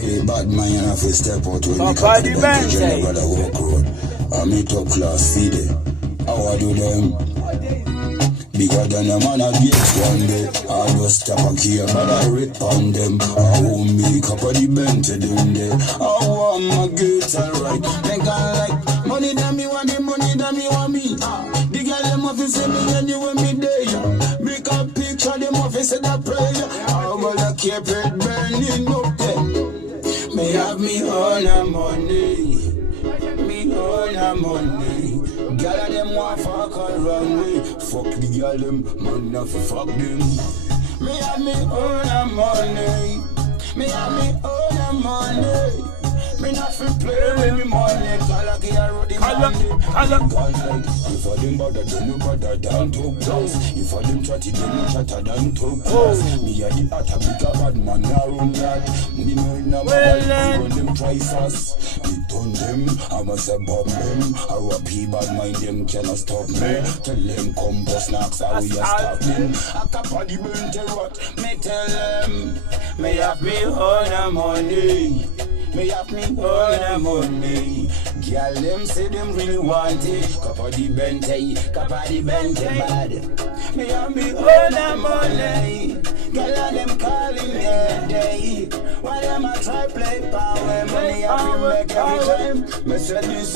Hey, bad man, you have to step out when you come to the bench. You gotta walk road. I meet up class, see them. How I do them? Bigger than a man, I get one day. I just stop and care, but I rip on them. I won't make up of the bench to them there. I want my girls alright. They got like money than me want the money than me want me. The girl them off is say me anywhere me there. Make a picture them off is say that prayer. I wanna keep it burning up there. Me have me own a money. Me own a money. Girl of them want fuck around me. Fuck the girl them, man not fuck them. Me have me own a money. Me have me own a money. Me not fi play with me money. Call a girl with the money. Call like, if I them bother, then no bother down to close. If I them chatty, then no chatter down to close. Me a the hotter bigger bad man, now run that. Me know in a man, run them try fast. Me turn them, I must have bomb them. I rap he bad mind, them cannot stop me. Tell them come bust knocks, how we are starting. I cap on the burn to what? Me tell them, me have me own a money. Me have me own a money. Girl, them say them really want it. Cup of the bente bad. Me have me own a money. Girl, and them calling every day. Why them a try play power? Money have to make every time. Me say this.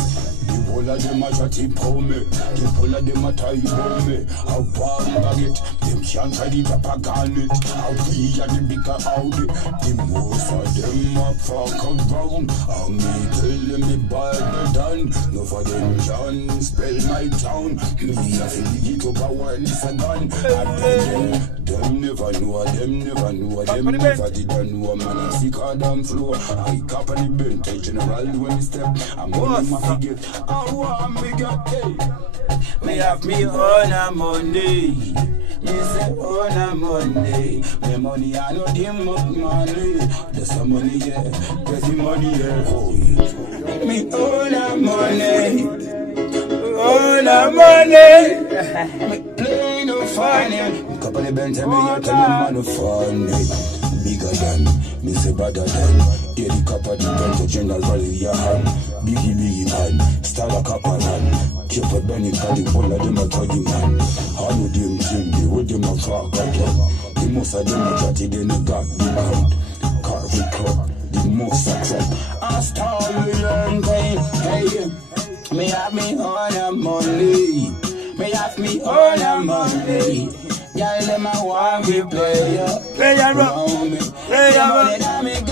The whole of them a chatty pow me. The whole of them a tie on me. I want baguette. Them can't try the top of garnet. I we are the bigger Audi. The most of them a fuck around. I me tell them me bad done. No for them can spell my town. Me a feel it up a while it's a gun. And them never know. Them never did know. Man a sick of them floor. I cap on the bench. General when he step. I'm on my forget. I want me got paid. Me have me own a money. Me say own a money. Me money I know them money. There's some money yeah. There's the money yeah. Oh, yeah. Me own a money. Own a money. Me play no funny. Me couple of bench and me tell them man no funny. Bigger than, me say better than. Hear the copper, the bench, general valley, your hand. Biggie man, style a copper man. Keep a Benny, cause the whole of them a tell you man. All of them thing, the whole them a fuck again. The most of them a chatty, they no got the man. Carvey club, the most a trap. I start with hey, me have me on a money. Me have me on a money. Y'all them a want me play ya. Play ya, bro. Play ya, bro.